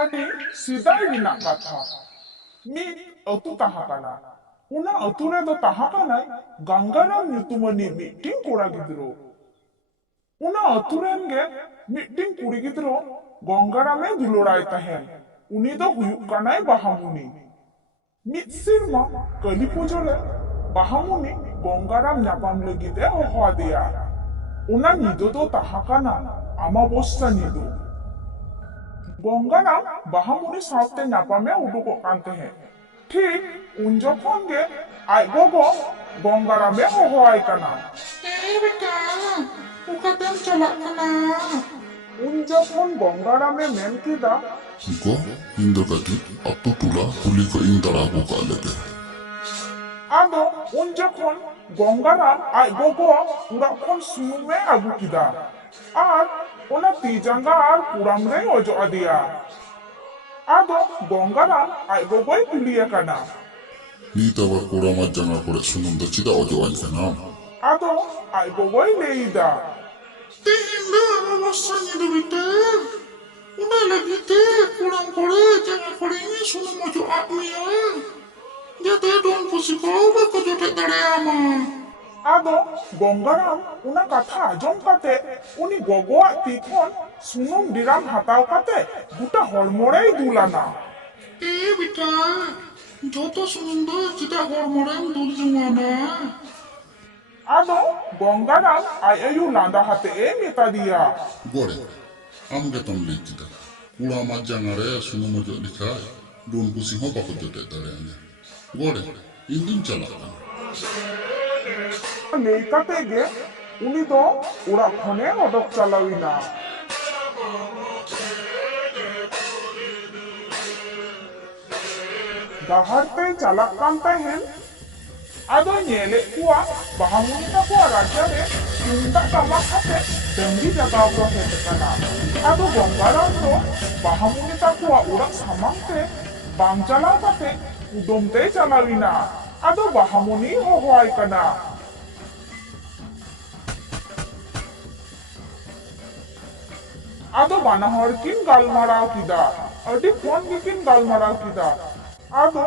ᱟᱹᱰᱤ ᱥᱮᱫᱟᱭ ᱨᱮᱱᱟᱜ ᱠᱟᱛᱷᱟ ᱢᱤᱫ ᱟᱹᱛᱩ ᱛᱟᱦᱮᱸ ᱠᱟᱱᱟ᱾ ᱚᱱᱟ ᱟᱹᱛᱩ ᱨᱮᱫᱚ ᱛᱟᱦᱮᱸ ᱠᱟᱱᱟᱭ ᱜᱟᱝᱜᱟᱨᱟᱢ ᱧᱩᱛᱩᱢᱟᱱᱤᱡ ᱢᱤᱫᱴᱤᱱ ᱠᱚᱲᱟ ᱜᱤᱫᱽᱨᱟᱹ᱾ ᱚᱱᱟ ᱟᱹᱛᱩ ᱨᱮᱱ ᱜᱮ ᱢᱤᱫᱴᱤᱱ ᱠᱩᱲᱤ ᱜᱤᱫᱽᱨᱟᱹ ᱜᱚᱝᱜᱟᱨᱟᱢᱮ ᱫᱩᱞᱟᱹᱲᱟᱭ ᱛᱟᱦᱮᱱ᱾ ᱩᱱᱤ ᱫᱚ ᱦᱩᱭᱩᱜ ᱠᱟᱱᱟᱭ ᱵᱟᱦᱟᱢᱩᱱᱤ᱾ ᱢᱤᱫ ᱥᱮᱨᱢᱟ ᱠᱟᱹᱞᱤ ᱯᱩᱡᱟᱹ ᱨᱮ ᱵᱟᱦᱟᱢᱩᱱᱤ ᱜᱚᱝᱜᱟᱨᱟᱢ ᱧᱟᱯᱟᱢ ᱞᱟᱹᱜᱤᱫ ᱮ ᱦᱚᱦᱚ ᱟᱫᱮᱭᱟ᱾ ᱚᱱᱟ ᱧᱤᱫᱟᱹ ᱫᱚ ᱛᱟᱦᱮᱸ ᱠᱟᱱᱟ ᱟᱢᱟᱵᱚᱥᱥᱟ ᱧᱤᱫᱟᱹ᱾ ᱜᱚᱝᱜᱟᱨᱟᱢ ᱵᱟᱦᱟᱢᱩᱱᱤ ᱥᱟᱶᱛᱮ ᱧᱟᱯᱟᱢᱮ ᱩᱰᱩᱠᱚᱜ ᱠᱟᱱ ᱛᱟᱦᱮᱸᱫ᱾ ᱴᱷᱤᱠ ᱩᱱ ᱡᱚᱠᱷᱚᱱ ᱜᱮ ᱟᱡ ᱜᱚᱜᱚ ᱜᱚᱝᱜᱟᱨᱟᱢᱮ ᱦᱚᱦᱚᱣᱟᱭ ᱠᱟᱱᱟ᱾ ᱵᱮᱴᱟ, ᱚᱠᱟᱛᱮᱢ ᱪᱟᱞᱟᱜ ᱠᱟᱱᱟ? ᱩᱱ ᱡᱚᱠᱷᱚᱱ ᱜᱚᱝᱜᱟᱨᱟᱢᱮ ᱢᱮᱱ ᱠᱮᱫᱟ, ᱜᱚ, ᱤᱧ ᱫᱚ ᱠᱟᱹᱴᱤᱡ ᱟᱛᱳ ᱴᱚᱞᱟ ᱠᱩᱞᱤ ᱠᱷᱚᱡ ᱤᱧ ᱛᱟᱲᱟ ᱟᱹᱜᱩ ᱠᱟᱜ ᱞᱮᱜᱮ᱾ ᱟᱫᱚ ᱩᱱ ᱡᱚᱠᱷᱚᱱ ᱜᱚᱝᱜᱟᱨᱟᱢ ᱟᱡ ᱜᱚᱜᱚ ᱚᱲᱟᱜ ᱠᱷᱚᱱ ᱥᱩᱱᱩᱢᱮ ᱟᱹᱜᱩ ᱠᱮᱫᱟ ᱟᱨ ᱚᱱᱟ ᱛᱤ ᱡᱟᱸᱜᱟ ᱟᱨ ᱠᱩᱲᱟᱢ ᱨᱮᱭ ᱚᱡᱚᱜ ᱟᱫᱮᱭᱟ᱾ ᱟᱫᱚ ᱜᱚᱝᱜᱟᱨᱟᱢ ᱟᱡ ᱜᱚᱜᱚᱭ ᱠᱩᱞᱤᱭᱮ ᱠᱟᱱᱟ᱾ ᱱᱤᱛ ᱟᱵᱟᱨ ᱠᱚᱲᱟᱢ ᱟᱨ ᱡᱟᱸᱜᱟ ᱠᱚᱨᱮ ᱥᱩᱱᱩᱢ ᱫᱚ ᱪᱮᱫᱟᱜ ᱚᱡᱚᱜ ᱟᱹᱧ ᱠᱟᱱᱟᱢ? ᱟᱫᱚ ᱟᱡ ᱜᱚᱜᱚᱭ ᱞᱟᱹᱭᱫᱟ, ᱛᱮᱦᱮᱧ ᱫᱚ ᱟᱢᱟᱵᱚᱥᱥᱟ ᱧᱤᱫᱟᱹ ᱵᱮᱴᱟ, ᱚᱱᱟ ᱞᱟᱹᱜᱤᱫ ᱛᱮ ᱠᱚᱲᱟᱢ ᱠᱚᱨᱮ ᱡᱟᱸᱜᱟ ᱠᱚᱨᱮᱧ ᱥᱩᱱᱩᱢ ᱚᱡᱚᱜ ᱟᱫ ᱢᱮᱭᱟ, ᱡᱟᱛᱮ ᱰᱚᱢ ᱯᱩᱥᱤ ᱠᱚ ᱵᱟᱠᱚ ᱡᱚᱴᱮᱫ ᱫᱟᱲᱮᱭᱟᱢᱟ᱾ ᱟᱫᱚ ᱜᱚᱝᱜᱟᱨᱟᱢ ᱚᱱᱟ ᱠᱟᱛᱷᱟ ᱟᱸᱡᱚᱢ ᱠᱟᱛᱮ ᱩᱱᱤ ᱜᱚᱜᱚᱣᱟᱜ ᱛᱤ ᱠᱷᱚᱱ ᱥᱩᱱᱩᱢ ᱰᱤᱨᱟᱢ ᱦᱟᱛᱟᱣ ᱠᱟᱛᱮ ᱜᱚᱴᱟ ᱦᱚᱲᱢᱚ ᱨᱮᱭ ᱫᱩᱞᱟᱱᱟ᱾ ᱵᱮᱴᱟ, ᱡᱚᱛᱚ ᱥᱩᱱᱩᱢ ᱫᱚ ᱪᱮᱫᱟᱜ ᱦᱚᱲᱢᱚ ᱨᱮᱢ ᱫᱩᱞ ᱡᱚᱝᱟᱱᱟ? ᱟᱫᱚ ᱜᱚᱝᱜᱟᱨᱟᱢ ᱟᱡ ᱟᱭᱩ ᱞᱟᱸᱫᱟ ᱦᱟᱛᱮ ᱮ ᱢᱮᱛᱟ ᱫᱮᱭᱟ, ᱜᱚᱲᱮ, ᱟᱢ ᱜᱮᱛᱚᱢ ᱞᱟᱹᱭ ᱠᱮᱫᱟ ᱠᱚᱲᱟᱢ ᱟᱨ ᱡᱟᱸᱜᱟ ᱨᱮ ᱥᱩᱱᱩᱢ ᱚᱡᱚᱜ ᱞᱮᱠᱷᱟᱡ ᱰᱩᱱ ᱯᱩᱥᱤ ᱦᱚᱸ ᱵᱟᱠᱚ ᱡᱚᱴᱮᱫ ᱫᱟᱲᱮᱭᱟᱧᱟ᱾ ᱜᱚᱲᱮ, ᱤᱧ ᱫᱩᱧ ᱪᱟᱞᱟᱜ ᱠᱟᱱᱟ᱾ ᱞᱟᱹᱭ ᱠᱟᱛᱮ ᱜᱮ ᱩᱱᱤ ᱫᱚ ᱚᱲᱟᱜ ᱠᱷᱚᱱᱮ ᱚᱰᱚᱠ ᱪᱟᱞᱟᱣᱮᱱᱟ᱾ ᱰᱟᱦᱟᱨ ᱛᱮᱭ ᱪᱟᱞᱟᱜ ᱠᱟᱱ ᱛᱟᱦᱮᱱ᱾ ᱟᱫᱚᱭ ᱧᱮᱞᱮᱫ ᱠᱚᱣᱟ ᱵᱟᱦᱟᱢᱩᱱᱤ ᱛᱟᱠᱚᱣᱟᱜ ᱨᱟᱪᱟᱨᱮ ᱛᱩᱢᱫᱟᱜ ᱴᱟᱢᱟᱠ ᱟᱛᱮ ᱰᱟᱹᱝᱨᱤ ᱡᱟᱜᱟᱣ ᱠᱚ ᱦᱮᱡ ᱟᱠᱟᱱᱟ᱾ ᱟᱫᱚ ᱜᱚᱝᱜᱟᱨᱟᱢ ᱫᱚ ᱵᱟᱦᱟᱢᱩᱱᱤ ᱛᱟᱠᱚᱣᱟᱜ ᱚᱲᱟᱜ ᱥᱟᱢᱟᱝ ᱛᱮ ᱵᱟᱝ ᱪᱟᱞᱟᱣ ᱠᱟᱛᱮ ᱠᱩᱰᱟᱹᱢ ᱛᱮᱭ ᱪᱟᱞᱟᱣᱮᱱᱟ᱾ ᱟᱫᱚ ᱵᱟᱦᱟᱢᱩᱱᱤ ᱦᱚᱦᱚᱣᱟᱭ ᱠᱟᱱᱟ᱾ ᱟᱫᱚ ᱵᱟᱱᱟ ᱦᱚᱲ ᱠᱤᱱ ᱜᱟᱞᱢᱟᱨᱟᱣ ᱠᱮᱫᱟ᱾ ᱟᱹᱰᱤ ᱠᱷᱚᱱ ᱜᱮᱠᱤᱱ ᱜᱟᱞᱢᱟᱨᱟᱣ ᱠᱮᱫᱟ᱾ ᱟᱫᱚ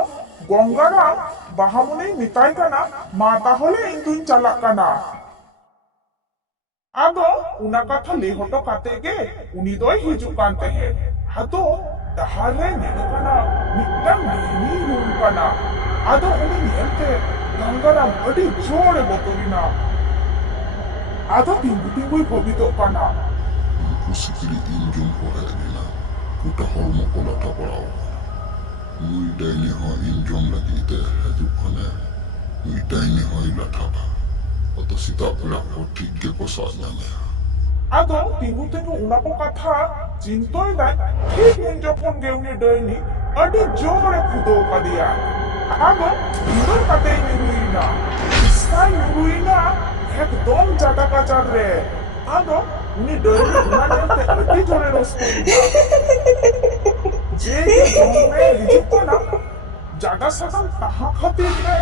ᱜᱚᱝᱜᱟᱨᱟᱢ ᱵᱟᱦᱟᱢᱩᱱᱤᱭ ᱢᱮᱛᱟᱭ ᱠᱟᱱᱟ, ᱢᱟ ᱛᱟᱦᱚᱞᱮ ᱤᱧ ᱫᱩᱧ ᱪᱟᱞᱟᱜ ᱠᱟᱱᱟ᱾ ᱟᱫᱚ ᱚᱱᱟ ᱠᱟᱛᱷᱟ ᱞᱟᱹᱭ ᱦᱚᱴᱚ ᱠᱟᱛᱮ ᱜᱮ ᱩᱱᱤ ᱫᱚᱭ ᱦᱤᱡᱩᱜ ᱠᱟᱱ ᱛᱟᱦᱮᱸᱫ᱾ ᱟᱫᱚ ᱰᱟᱦᱟᱨ ᱨᱮ ᱧᱮᱞ ᱠᱟᱱᱟ ᱢᱤᱫᱴᱟᱝ ᱰᱟᱹᱦᱱᱤ ᱧᱩᱨ ᱠᱟᱱᱟ᱾ ᱟᱫᱚ ᱩᱱᱤ ᱧᱮᱞᱛᱮ ᱜᱚᱝᱜᱟᱨᱟᱢ ᱟᱹᱰᱤ ᱡᱳᱨᱮ ᱵᱚᱛᱚᱨᱮᱱᱟ᱾ ᱟᱫᱚ ᱛᱤᱸᱜᱩ ᱛᱤᱸᱜᱩᱭ ᱵᱷᱟᱹᱵᱤᱛᱚᱜ ᱠᱟᱱᱟ, ᱩᱱᱠᱩ ᱥᱤᱠᱲᱤᱡ ᱤᱧ ᱡᱚᱢ ᱠᱚ ᱦᱮᱡ ᱞᱮᱱᱟ, ᱜᱚᱴᱟ ᱦᱚᱲᱢᱚ ᱠᱚ ᱞᱟᱴᱷᱟ ᱯᱟᱲᱟᱣ ᱟᱠᱟᱱᱟ᱾ ᱱᱩᱭ ᱰᱟᱹᱭᱱᱤ ᱦᱚᱸ ᱤᱧ ᱡᱚᱢ ᱞᱟᱹᱜᱤᱫ ᱛᱮ ᱦᱤᱡᱩᱜ ᱠᱟᱱᱟ᱾ ᱱᱩᱭ ᱰᱟᱹᱭᱱᱤ ᱦᱚᱸᱭ ᱞᱟᱴᱷᱟᱜᱼᱟ᱾ ᱟᱫᱚ ᱥᱮᱛᱟᱜ ᱵᱮᱲᱟ ᱠᱚ ᱴᱷᱤᱠ ᱜᱮᱠᱚ ᱥᱟᱵ ᱧᱟᱢᱮᱭᱟ᱾ ᱟᱫᱚ ᱛᱤᱸᱜᱩ ᱛᱤᱸᱜᱩ ᱚᱱᱟ ᱠᱚ ᱠᱟᱛᱷᱟ ᱪᱤᱱᱛᱟᱹᱭᱮᱫᱟᱭ᱾ ᱴᱷᱤᱠ ᱩᱱ ᱡᱚᱠᱷᱚᱱ ᱜᱮ ᱩᱱᱤ ᱰᱟᱹᱭᱱᱤ ᱟᱹᱰᱤ ᱡᱳᱨᱮ ᱠᱷᱩᱫᱟᱹᱣ ᱠᱟᱫᱮᱭᱟ᱾ ᱟᱫᱚ ᱵᱷᱤᱸᱫᱟᱹᱲ ᱠᱟᱛᱮᱭ ᱧᱩᱨᱩᱭᱮᱱᱟ᱾ ᱵᱤᱥᱛᱟᱭ ᱧᱩᱨᱩᱭᱮᱱᱟ ᱮᱠᱫᱚᱢ ᱡᱟᱴᱟ ᱠᱟᱪᱟᱨ ᱨᱮ᱾ ᱟᱫᱚ ᱩᱱᱤ ᱰᱟᱹᱭᱱᱤ ᱚᱱᱟ ᱧᱮᱞᱛᱮ ᱟᱹᱰᱤ ᱡᱳᱨᱮ ᱨᱟᱹᱥᱠᱟᱹᱭᱮᱱᱟ᱾ ᱡᱮ ᱜᱮ ᱡᱚᱢᱮ ᱦᱤᱡᱩᱜ ᱠᱟᱱᱟ, ᱡᱟᱰᱟ ᱥᱟᱠᱟᱢ ᱛᱟᱦᱟ ᱠᱷᱟᱹᱛᱤᱨ ᱛᱮ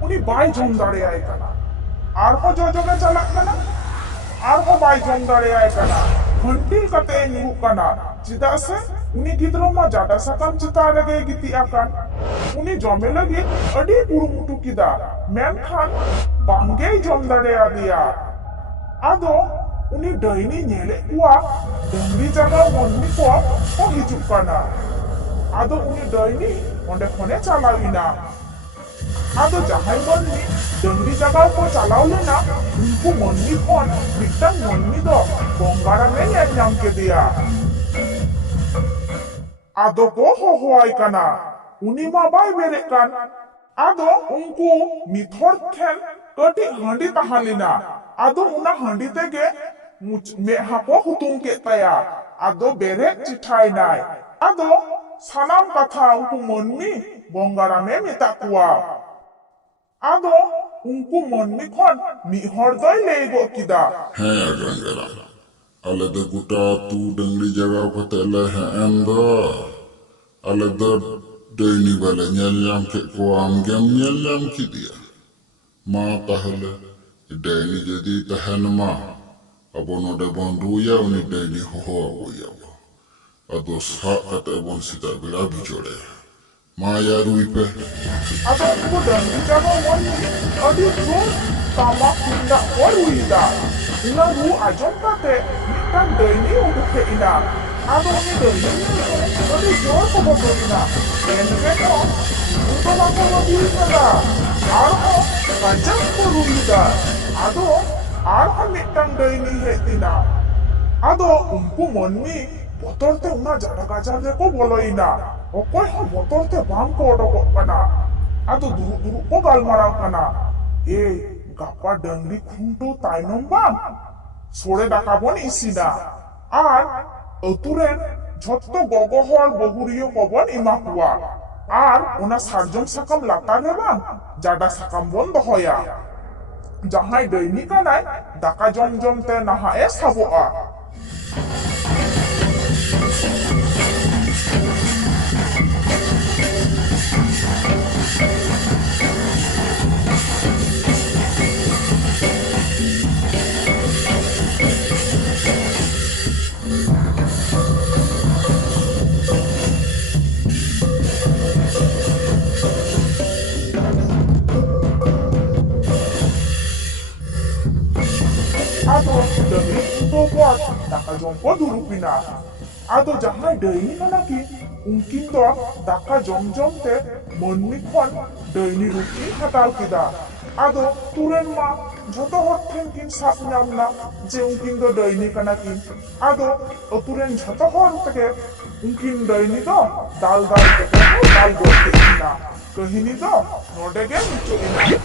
ᱩᱱᱤ ᱵᱟᱭ ᱡᱚᱢ ᱫᱟᱲᱮᱭᱟᱭ ᱠᱟᱱᱟ᱾ ᱟᱨᱦᱚᱸ ᱡᱚᱡᱚᱢᱮ ᱪᱟᱞᱟᱜ ᱠᱟᱱᱟ, ᱟᱨᱦᱚᱸ ᱵᱟᱭ ᱡᱚᱢ ᱫᱟᱲᱮᱭᱟᱭ ᱠᱟᱱᱟ᱾ ᱜᱷᱟᱱᱴᱤᱞ ᱠᱟᱛᱮ ᱧᱩᱨᱩᱜ ᱠᱟᱱᱟ, ᱪᱮᱫᱟᱜ ᱥᱮ ᱩᱱᱤ ᱜᱤᱫᱽᱨᱟᱹ ᱢᱟ ᱡᱟᱰᱟ ᱥᱟᱠᱟᱢ ᱪᱮᱛᱟᱱ ᱨᱮᱜᱮᱭ ᱜᱤᱛᱤᱡ ᱟᱠᱟᱱ᱾ ᱩᱱᱤ ᱡᱚᱢᱮ ᱞᱟᱹᱜᱤᱫ ᱟᱹᱰᱤ ᱠᱩᱨᱩᱢᱩᱴᱩ ᱠᱮᱫᱟ, ᱢᱮᱱᱠᱷᱟᱱ ᱵᱟᱝᱜᱮᱭ ᱡᱚᱢ ᱫᱟᱲᱮᱭᱟᱫᱮᱭᱟ᱾ ᱟᱫᱚ ᱩᱱᱤ ᱰᱟᱹᱭᱱᱤ ᱧᱮᱞᱮᱫ ᱠᱚᱣᱟ ᱰᱟᱹᱝᱨᱤ ᱡᱟᱜᱟᱣ ᱢᱟᱹᱱᱢᱤ ᱠᱚ ᱦᱤᱡᱩᱜ ᱠᱟᱱᱟ᱾ ᱟᱫᱚ ᱩᱱᱤ ᱰᱟᱹᱭᱱᱤ ᱚᱸᱰᱮ ᱠᱷᱚᱱᱮ ᱪᱟᱞᱟᱣᱮᱱᱟ᱾ ᱟᱫᱚ ᱡᱟᱦᱟᱸᱭ ᱢᱟᱹᱱᱢᱤ ᱰᱟᱹᱝᱨᱤ ᱡᱟᱜᱟᱣ ko ᱪᱟᱞᱟᱣ ᱞᱮᱱᱟ, ᱩᱱᱠᱩ ᱢᱟᱹᱱᱢᱤ ᱠᱷᱚᱱ ᱢᱤᱫᱴᱟᱝ ᱢᱟᱹᱱᱢᱤ ᱫᱚ ᱜᱚᱝᱜᱟᱨᱟᱢᱮ ᱧᱮᱞ ᱧᱟᱢ ᱠᱮᱫᱮᱭᱟ᱾ ᱟᱫᱚ ᱠᱚ ᱦᱚᱦᱚᱣᱟᱭ ᱠᱟᱱᱟ᱾ ᱩᱱᱤ ᱢᱟ ᱵᱟᱭ ᱵᱮᱨᱮᱫ ᱠᱟᱱ᱾ ᱟᱫᱚ ᱩᱱᱠᱩ ᱢᱤᱫ ᱦᱚᱲ ᱴᱷᱮᱱ ᱠᱟᱹᱴᱤᱡ ᱦᱟᱺᱰᱤ ᱛᱟᱦᱮᱸ ᱞᱮᱱᱟ᱾ ᱟᱫᱚ ᱚᱱᱟ ᱦᱟᱺᱰᱤ ᱛᱮᱜᱮ ᱢᱮᱫᱦᱟ ᱠᱚ ᱦᱩᱛᱩᱢ ᱠᱮᱫ ᱛᱟᱭᱟ᱾ ᱟᱫᱚ ᱵᱮᱨᱮᱫ ᱪᱤᱴᱷᱟᱭᱱᱟᱭ᱾ ᱟᱫᱚ ᱥᱟᱱᱟᱢ ᱠᱟᱛᱷᱟ ᱩᱱᱠᱩ ᱢᱟᱹᱱᱢᱤ ᱜᱚᱝᱜᱟᱨᱟᱢᱮ ᱢᱮᱛᱟ ᱠᱚᱣᱟ᱾ ᱟᱫᱚ ᱩᱱᱠᱩ ᱢᱟᱹᱱᱢᱤ ᱠᱷᱚᱱ ᱢᱤᱫ ᱦᱚᱲ ᱫᱚᱭ ᱞᱟᱹᱭ ᱜᱚᱫ ᱠᱮᱫᱟ, ᱦᱮᱸ ᱜᱚᱝᱜᱟᱨᱟᱢ, ᱟᱞᱮ ᱫᱚ ᱜᱚᱴᱟ ᱟᱹᱛᱩ ᱰᱟᱹᱝᱨᱤ ᱡᱟᱜᱟᱣ ᱠᱟᱛᱮ ᱞᱮ ᱦᱮᱡ ᱮᱱ ᱫᱚ᱾ ᱟᱞᱮ ᱫᱚ ᱰᱟᱹᱭᱱᱤ ᱵᱟᱞᱮ ᱧᱮᱞ ᱧᱟᱢ ᱠᱮᱫ ᱠᱚᱣᱟ, ᱟᱢᱜᱮᱢ ᱧᱮᱞ ᱧᱟᱢ ᱠᱮᱫᱮᱭᱟ᱾ ᱢᱟ ᱛᱟᱦᱚᱞᱮ ᱰᱟᱹᱭᱱᱤ ᱡᱩᱫᱤ ᱛᱟᱦᱮᱱ ᱢᱟ, ᱟᱵᱚ ᱱᱚᱰᱮ ᱵᱚᱱ ᱨᱩᱭᱟ, ᱩᱱᱤ ᱰᱟᱹᱭᱱᱤ ᱦᱚᱦᱚ ᱟᱹᱜᱩᱭᱟᱵᱚ᱾ ado sak kata bon sita bela bicara. Maya ruipe. Ado unkku dangli jagaw monni adi jor tamak tindak ko ruida. Ina ru ajom kate mitang daini uduk ke ina. Ado ni daini adi jor ko bodolina. Enke no uto mako mabili kada. Arho kajang ko ruida. Ado arho mitang daini hetina. Ado unkku monni botor te una jara gajar reko boloina. Okoy ho botor te bang ko odokok kana. Ado duruk-duruk ko galmarau kana. Gapa dangli khuntu tainom bang. Sore daka bon isina. Ar aturen jotto gogo hor bohuriyo kobon ima kuwa. Ar ona sarjom sakam latar re bang. Jada sakam bon dohoya. Jahai daini kanai daka jom jom te naha e saboa. Ado dangli itu buat daka jompo durupina. Ado jahai daini kanaki ungkin do daka jom te monni kon daini rupi hatal kida. Ado turen ma joto hot thenkin sap nyamna je ungkin do daini kanaki. Ado turen joto hor teke ungkin daini do dal teke dal gorte ina. Kahini do nodege mucho ina.